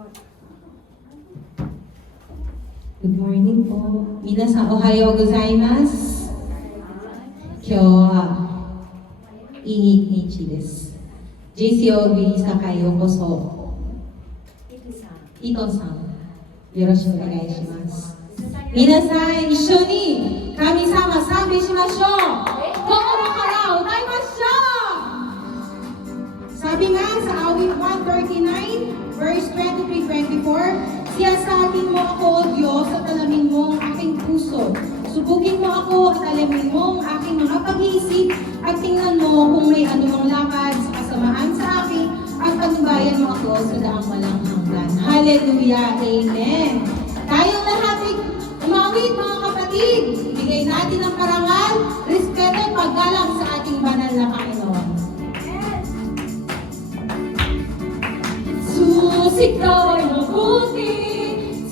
Good morning po. 皆さんおはようございます。今日はいい日です。JCOB 坂へようこそ。伊藤さん、よろしくお願いします。皆さん一緒に神様賛美しましょう。心から歌いましょう。Sabi nga sa awit 139, verse 23-24, siyasatin mo ako, O Diyos, at alamin mo ang aking puso. Subukin mo ako at alamin mo ang aking mga pag-iisip at tingnan mo kung may anumang lakad sa kasamaan sa akin at patnubayan mo ako sa daang walang hanggan. Hallelujah! Amen! Tayong lahat ay umawit, mga kapatid. Bigay natin ang parangal, respeto at paggalang sa ating banal na Panginoon. Ikaw ay mabuti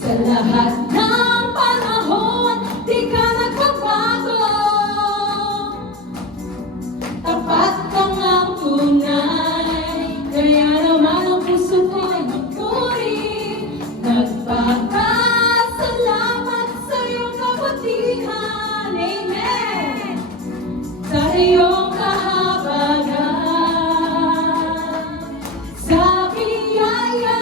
sa lahat ng panahon, di ka nagbabago. Tapat kang ang tunay, kaya naman ang puso ko ay magpuri. Nagpapasalamat sa iyong kabutihan, amen. Sa iyong kahabagan, sa biyaya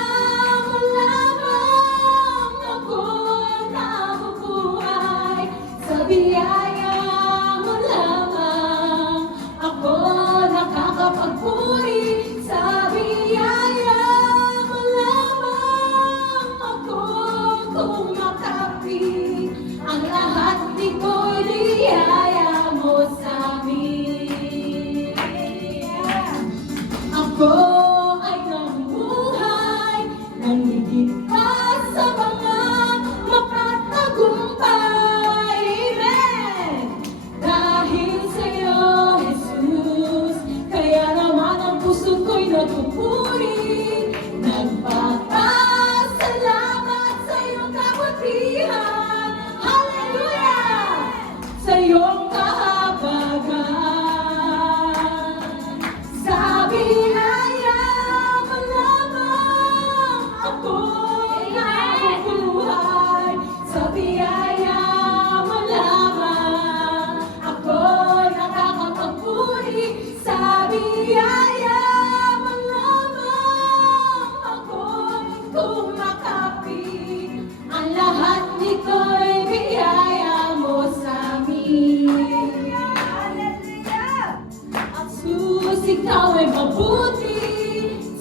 biyaya mo lamang ako nakakapagpuri. Sa biyaya mo lamang ako kumakapi. Ang lahat nito'y biyaya mo sa amin. Ako ay namuhay nang higit pa sa mga mapatagumpay. Nagpupuri, nagpapasalamat sa iyong kabutihan. Hallelujah! Sa iyong kahabagan. Sa biyaya mo lamang ako nabubuhay. Sa biyaya mo lamang ako nakakapagpuri. Sa biyaya kumakapi, ang lahat nito'y biyaya mo sa amin. At ikaw ay mabuti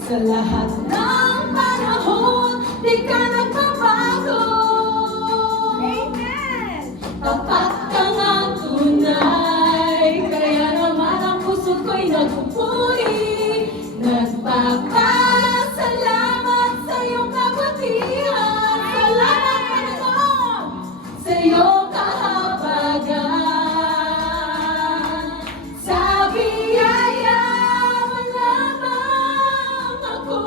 sa lahat ng panahon, di ka nagbabago. Amen! Tapat kang ang tunay, kaya naman ang puso ko'y nagpupuri. Nagpapasalamat sa iyong kabutihan. Salamat, Panginoon, sa iyong kahabagan. Sa biyaya mo lamang ako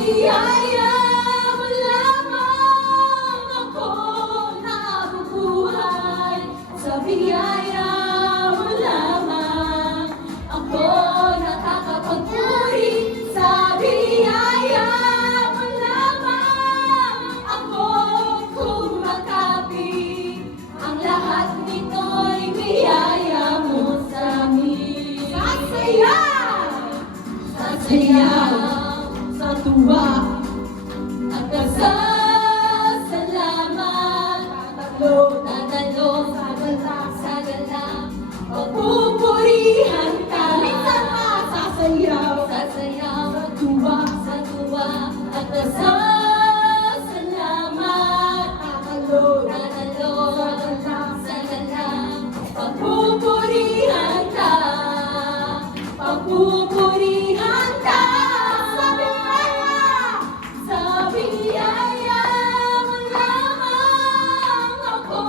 biyaya mo lamang ako nabubuhay. Sa biyaya mo lamang ako nakakapagpuri. Sa biyaya mo lamang ako kumakapit. Ang lahat nito'y biyaya mo sa amin. Sasayaw sa tuwa at kasasalamat. Tatalon sa gala, pagpupurihan ka. Minsan pa sasayaw sa tuwa at kasasalamat. Tatalon sa gala, pagpupurihan ka. Pagpupurihan ka. Sa biyaya mo lamang ako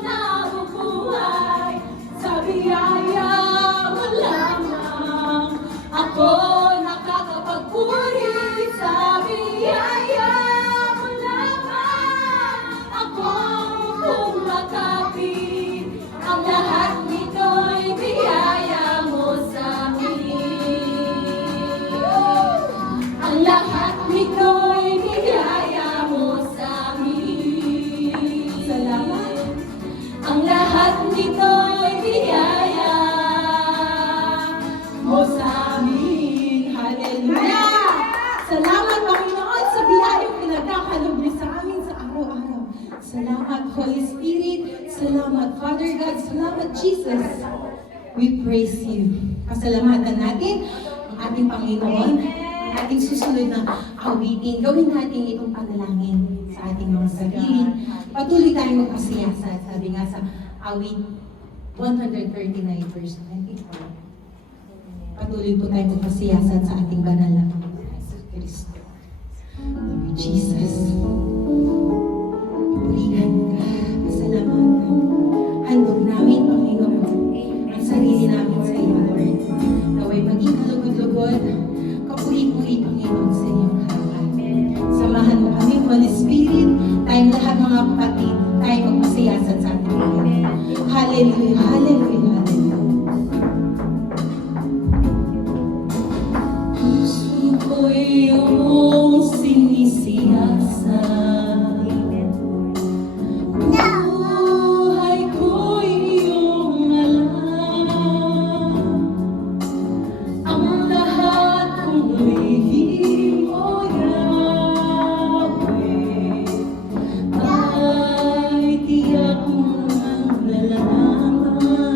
nabubuhay. Sa biyaya mo lamang ako nakakapagpuri. Sa biyaya mo lamang ako kumakapit. Ang lahat nito'y biyaya mo sa amin. Ang lahat nito'y biyaya mo sa amin. Salamat. Ang lahat nito'y biyaya mo sa amin. Hallelujah! Salamat, Panginoon, sa biyayang pinagkakaloob niyo sa amin sa araw-araw. Salamat, Holy Spirit. Salamat, Father God. Salamat, Jesus. We praise you. Pasalamatan natin ang ating Panginoon. Ang ating susunod na awitin. Gawin natin itong panalangin sa ating mga sarili. Patuloy tayong magpasiyasa. Sabi nga sa awit 139 verse 24. Patuloy po tayong magpasiyasa sa ating banal na Panginoon Jesus Cristo. Lord Jesus. Purihan ka. Pasalamatan. Handog namin, Panginoon, ang sarili namin sa iyo, Lord. Naway maging kalugod-lugod, kapuri-puri, Panginoon, sa iyong harapan. Samahan mo kami, Holy Spirit, tayong lahat mga kapatid, tayong magpasiyasat sa ating Panginoon. Hallelujah, hallelujah, hallelujah. Puso ko'y iyong sinisiyasat. Buhay ko'y iyong alam. Ang lahat kong lihim, O Yahweh, ay tiyak mong nalalaman.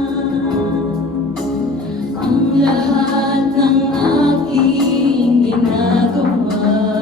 Ang lahat ng aking ginagawa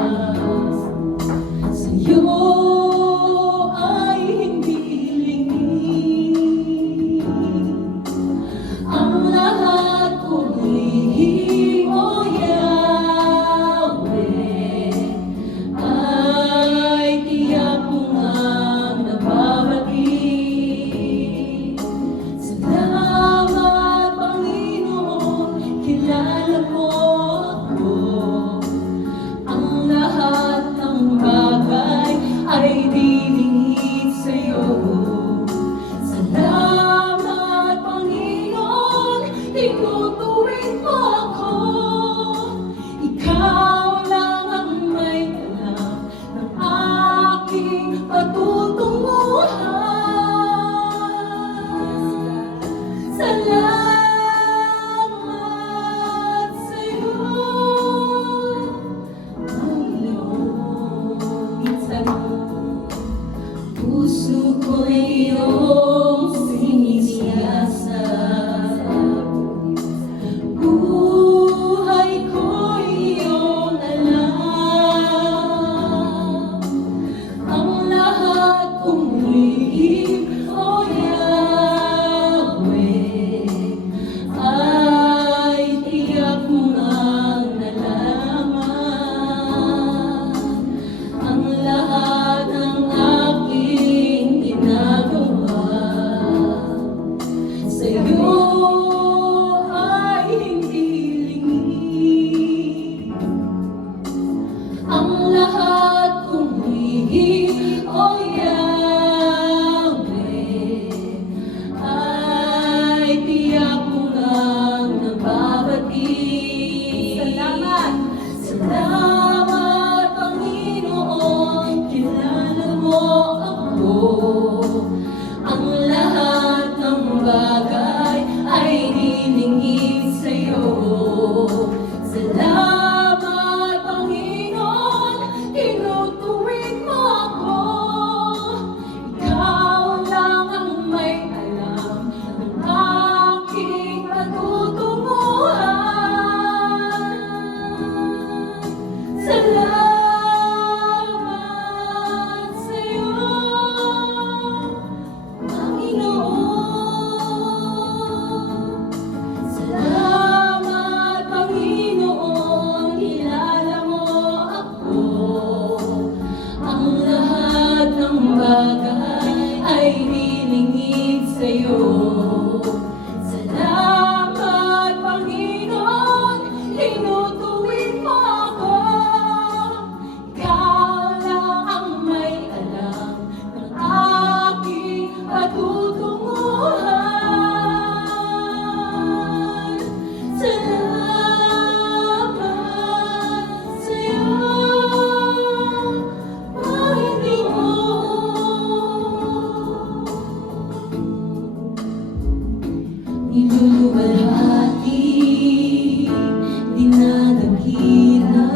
dakila.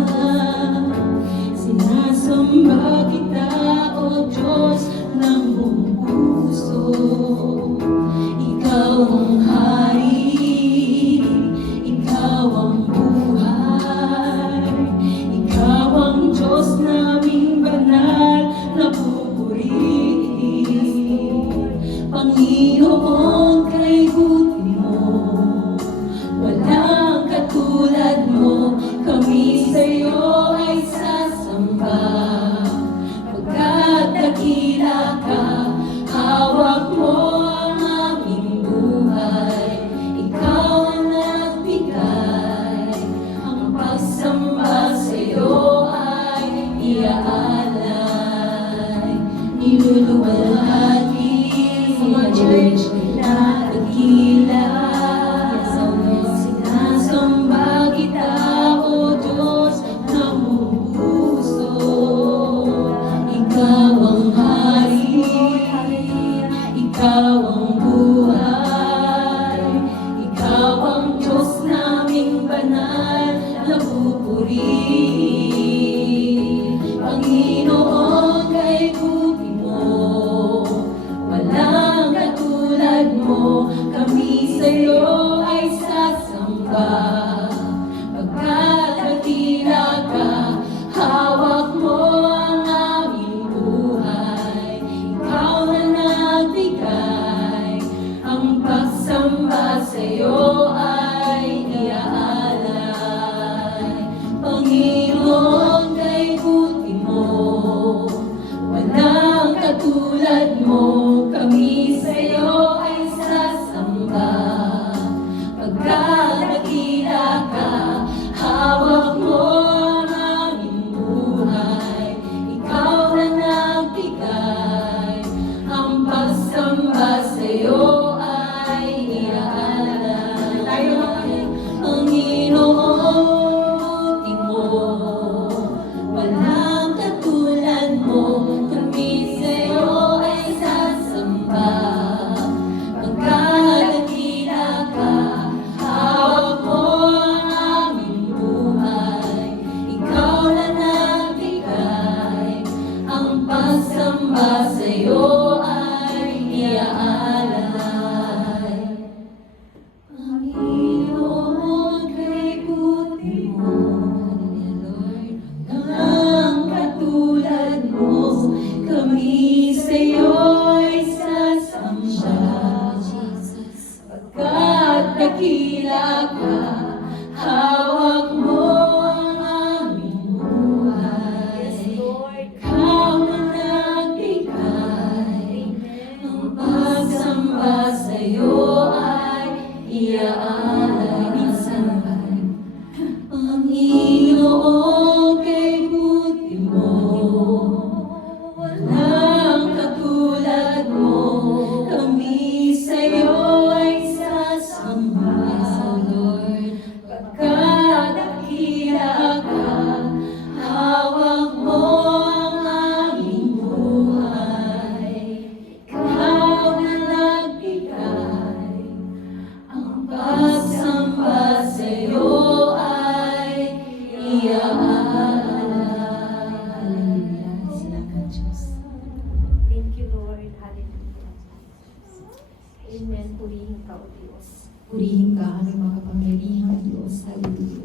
Sinasamba kita, O Diyos ng buong puso. Ikaw ang hari, ikaw ang buhay, ikaw ang Diyos naming banal na pupurihin. Panginoon, kay buti mo, walang katulad mo, kami sa'yo ay sasamba. Pagkat dakila ka, hawak mo ang aming buhay, ikaw ang nagbigay. Ang pagsamba sa'yo ay iaalay, niluluwalhati sa church na dakila. Sinasamba kita, O Diyos ng buong puso. Ikaw ang hari, ikaw ang buhay, ikaw ang Diyos naming banal na pupurihin. Panginoon, kay buti mo, walang katulad mo, kami sa'yo ay sasamba. Pagkat dakila ka, hawak mo ang aming buhay, ikaw na nagbigay. Ang pagsamba sa'yo ay iaalay. Panginoon, kay buti mo, walang katulad mo, kami sa'yo ay sasamba. Pagkat dakila ka, hawak mo ang aming buhay, ikaw na nagbigay. Ang pagsamba sa'yo ay iaalay. Panginoon, buti mo, walang katulad mo, kami sa'yo ay sasamba. Pagkat dakila ka, hawak mo ang aming buhay, ikaw na nagbigay. Ang pagsamba sa'yo ay iaalay. Panginoon, kay buti mo, walang katulad mo, kami sa'yo ay sasamba. Pagkat dakila ka, hawak mo ang aming buhay, ikaw na nagbigay. Ang pagsamba sa'yo ay iaalay. Minsan Panginoon, kay buti mo, walang katulad mo, kami sa'yo ay sasamba. Pagkat dakila ka, hawak mo ang aming buhay, ikaw na nagbigay. Ang pagsamba sa'yo ay iaalay. Salamat, Diyos. Thank you, Lord. Hallelujah. Amen. Purihin ka, O Diyos. Purihin ka, aming makapangyarihang Diyos. Hallelujah.